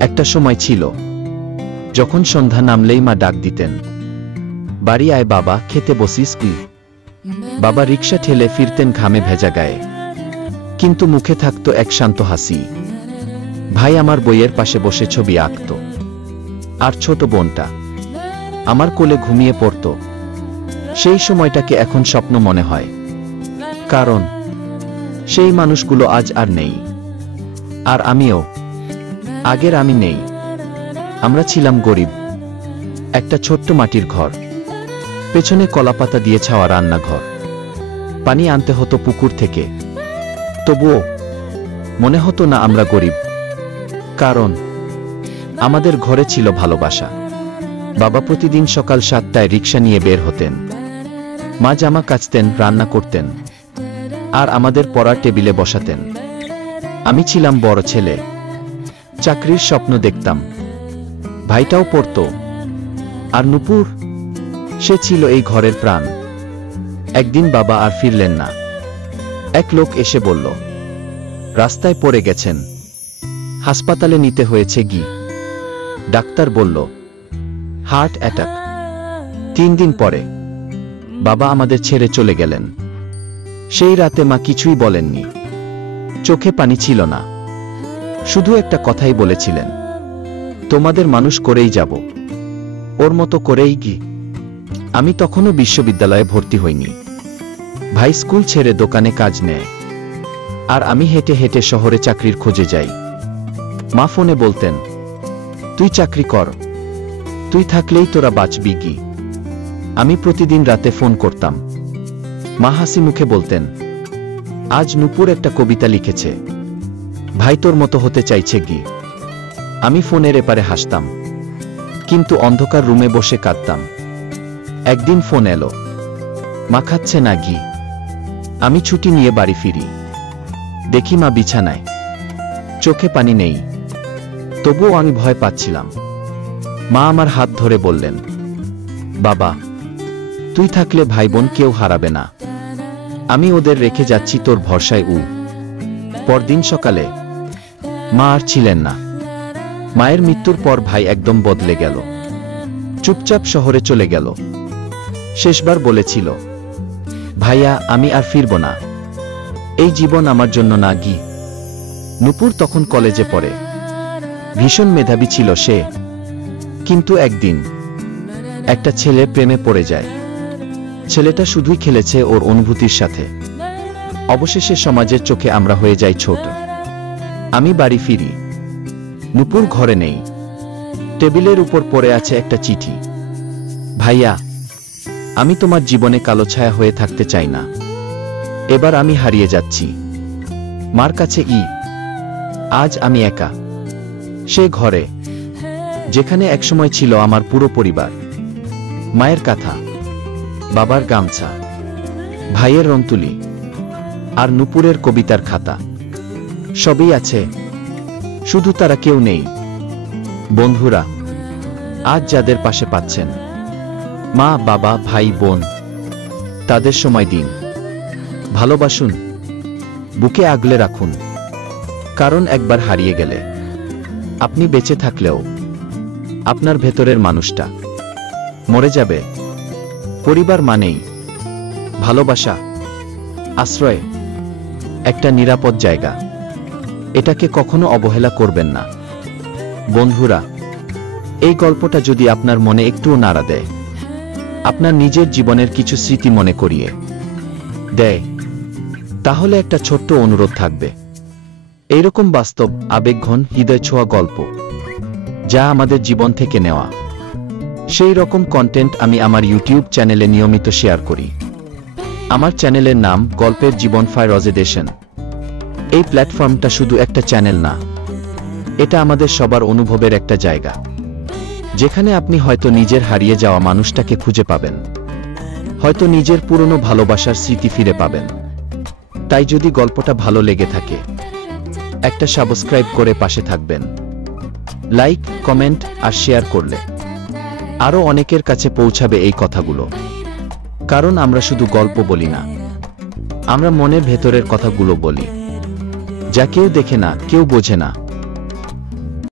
একটা সময় ছিল যখন সন্ধ্যা নামলেই মা ডাক দিতেন, বাড়ি আয় বাবা, খেতে বসিস কি। বাবা রিকশা ঠেলে ফিরতেন ঘামে ভেজা গায়ে, কিন্তু মুখে থাকতো এক শান্ত হাসি। ভাই আমার বইয়ের পাশে বসে ছবি আঁকত, আর ছোট বোনটা আমার কোলে ঘুমিয়ে পড়ত। সেই সময়টাকে এখন স্বপ্ন মনে হয়, কারণ সেই মানুষগুলো আজ আর নেই, আর আমিও আগের আমি নেই। আমরা ছিলাম গরিব, একটা ছোট্ট মাটির ঘর, পেছনে কলাপাতা দিয়ে ছাওয়া রান্নাঘর, পানি আনতে হতো পুকুর থেকে। তবুও মনে হতো না আমরা গরিব, কারণ আমাদের ঘরে ছিল ভালোবাসা। বাবা প্রতিদিন সকাল 7টায় রিকশা নিয়ে বের হতেন, মা জামা কাচতেন, রান্না করতেন, আর আমাদের পড়ার টেবিলে বসাতেন। আমি ছিলাম বড় ছেলে, চাকরির স্বপ্ন দেখতাম। ভাইটাও পড়তো, আর নূপুর, সে ছিল এই ঘরের প্রাণ। একদিন বাবা আর ফিরলেন না। এক লোক এসে বলল, রাস্তায় পড়ে গেছেন, হাসপাতালে নিতে হয়েছে গি। ডাক্তার বলল, হার্ট অ্যাটাক। 3 দিন পরে বাবা আমাদের ছেড়ে চলে গেলেন। সেই রাতে মা কিছুই বলেননি, চোখে পানি ছিল না, শুধু একটা কথাই বলেছিলেন, তোমাদের মানুষ করেই যাব, ওর মতো করেই গি। আমি তখনও বিশ্ববিদ্যালয়ে ভর্তি হইনি। ভাই স্কুল ছেড়ে দোকানে কাজ নেয়, আর আমি হেঁটে হেঁটে শহরে চাকরির খোঁজে যাই। মা ফোনে বলতেন, তুই চাকরি কর, তুই থাকলেই তোরা বাঁচবি কি। আমি প্রতিদিন রাতে ফোন করতাম। মা হাসি মুখে বলতেন, আজ নূপুর একটা কবিতা লিখেছে, ভাই তোর মতো হতে চাইছে কি। আমি ফোনের এপারে হাসতাম, কিন্তু অন্ধকার রুমে বসে কাঁদতাম। একদিন ফোন এলো, মা খাচ্ছে না ঘি। আমি ছুটি নিয়ে বাড়ি ফিরি, দেখি মা বিছানায়, চোখে পানি নেই। তবুও আমি ভয় পাচ্ছিলাম। মা আমার হাত ধরে বললেন, বাবা, তুই থাকলে ভাই বোন কেউ হারাবে না, আমি ওদের রেখে যাচ্ছি তোর ভরসায়। পরদিন সকালে মা আর ছিলেন না। মায়ের মৃত্যুর পর ভাই একদম বদলে গেল, চুপচাপ শহরে চলে গেল। শেষবার বলেছিল, ভাইয়া আমি আর ফিরব না, এই জীবন আমার জন্য না গি। নূপুর তখন কলেজে পড়ে, ভীষণ মেধাবী ছিল সে। কিন্তু একদিন একটা ছেলে প্রেমে পড়ে যায়। ছেলেটা শুধুই খেলেছে ওর অনুভূতির সাথে। অবশেষে সমাজের চোখে আমরা হয়ে যাই ছোট। আমি বাড়ি ফিরি, নূপুর ঘরে নেই। টেবিলের উপর পড়ে আছে একটা চিঠি, ভাইয়া, আমি তোমার জীবনে কালো ছায়া হয়ে থাকতে চাই না, এবার আমি হারিয়ে যাচ্ছি। মার কাছে আজ আমি একা। সে ঘরে, যেখানে একসময় ছিল আমার পুরো পরিবার। মায়ের কাঁথা, বাবার গামছা, ভাইয়ের রংতুলি, আর নূপুরের কবিতার খাতা, সবই আছে, শুধু তারা কেউ নেই। বন্ধুরা, আজ যাদের পাশে পাচ্ছেন, মা, বাবা, ভাই, বোন, তাদের সময় দিন, ভালোবাসুন, বুকে আগলে রাখুন। কারণ একবার হারিয়ে গেলে, আপনি বেঁচে থাকলেও আপনার ভেতরের মানুষটা মরে যাবে। পরিবার মানেই ভালোবাসা, আশ্রয়, একটা নিরাপদ জায়গা। এটাকে কখনো অবহেলা করবেন না। বন্ধুরা, এই গল্পটা যদি আপনার মনে একটুও নাড়া দেয়, আপনার নিজের জীবনের কিছু স্মৃতি মনে করিয়ে দেয়, তাহলে একটা ছোট্ট অনুরোধ থাকবে, এইরকম বাস্তব, আবেগঘন, হৃদয় ছোঁয়া গল্প যা আমাদের জীবন থেকে নেওয়া, সেই রকম কন্টেন্ট আমি আমার ইউটিউব চ্যানেলে নিয়মিত শেয়ার করি। আমার চ্যানেলের নাম গল্পের জীবন ফাইরজেডেশন। এই প্ল্যাটফর্মটা শুধু একটা চ্যানেল না, এটা আমাদের সবার অনুভবের একটা জায়গা, যেখানে আপনি হয়তো নিজের হারিয়ে যাওয়া মানুষটাকে খুঁজে পাবেন, হয়তো নিজের পুরনো ভালোবাসার স্মৃতি ফিরে পাবেন। তাই যদি গল্পটা ভালো লেগে থাকে, একটা সাবস্ক্রাইব করে পাশে থাকবেন। লাইক, কমেন্ট আর শেয়ার করলে আরো অনেকের কাছে পৌঁছাবে এই কথাগুলো। কারণ আমরা শুধু গল্প বলি না, আমরা মনের ভেতরের কথাগুলো বলি, যা কেউ দেখে না, কেউ বোঝে না।